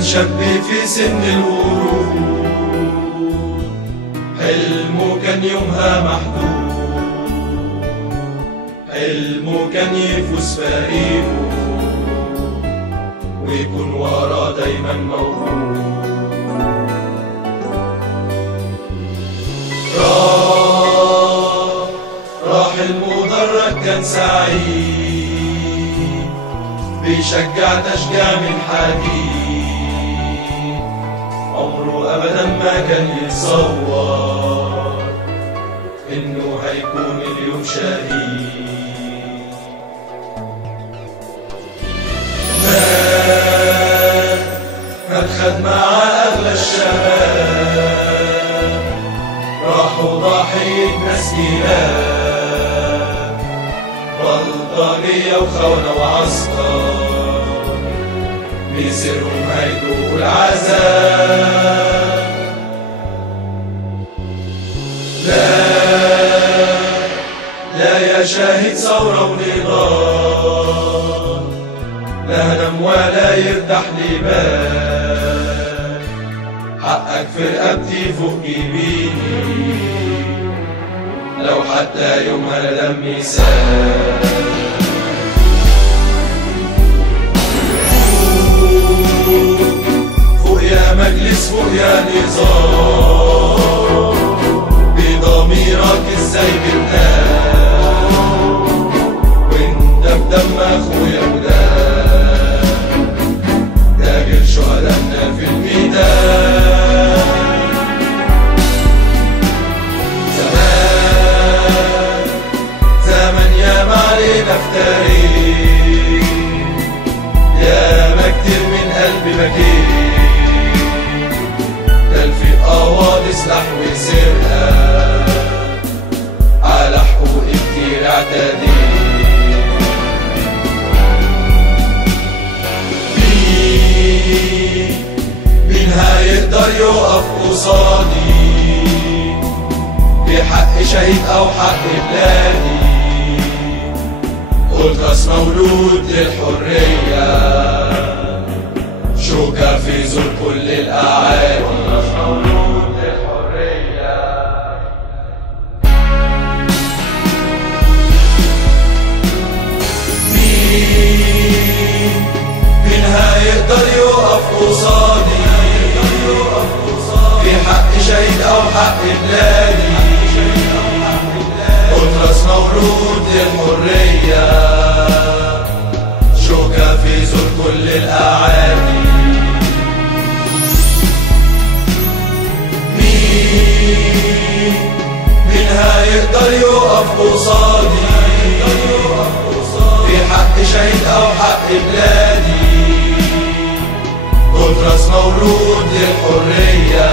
كان شاب في سن الورود، حلمه كان يومها محدود، حلمه كان يفوز فريقه ويكون وراه دايما موجود. راح المدرج كان سعيد، بيشجع تشجيع من حديد، عمره أبدا ما كان يتصور إنه هيكون اليوم شهيد. مات خد مع أغلى الشباب، راحوا ضحية ناس كلاب، بلطجية وخونة وعسكر، بيسيرهم هيدوقوا العذاب. لا يا شاهد ثورة ونضال، لا نام ولا يرتاح لي بال، حقك في رقبتي فوق جبيني، لو حتى يومها لا دمي سال. فوق يا مجلس، فوق يا نظام، بضميرك ازاي بتنام وانت بدم اخويا ودام، تاجر شهدائنا في الميدان. زمان ياما علينا افتريت، ياما كتير من قلبي بكيت، تلفيق قواضي سلاح وسرقة، على حقوقي كتير اعتديت. مين هيقدر يقف قصادي بحق شهيد أو حق بلادي؟ قلت راس مولود للحرية، شوكة في زور كل الأعادي. راس مولود للحرية. مين هيقدر يقف قصادي في حق شهيد أو حق بلادي؟ قلت راس مولود للحرية، شوكة في زور كل الأعادي. مين هيقدر يقف قصادي في حق شهيد أو حق بلادي؟ قلت راس مولود للحرية،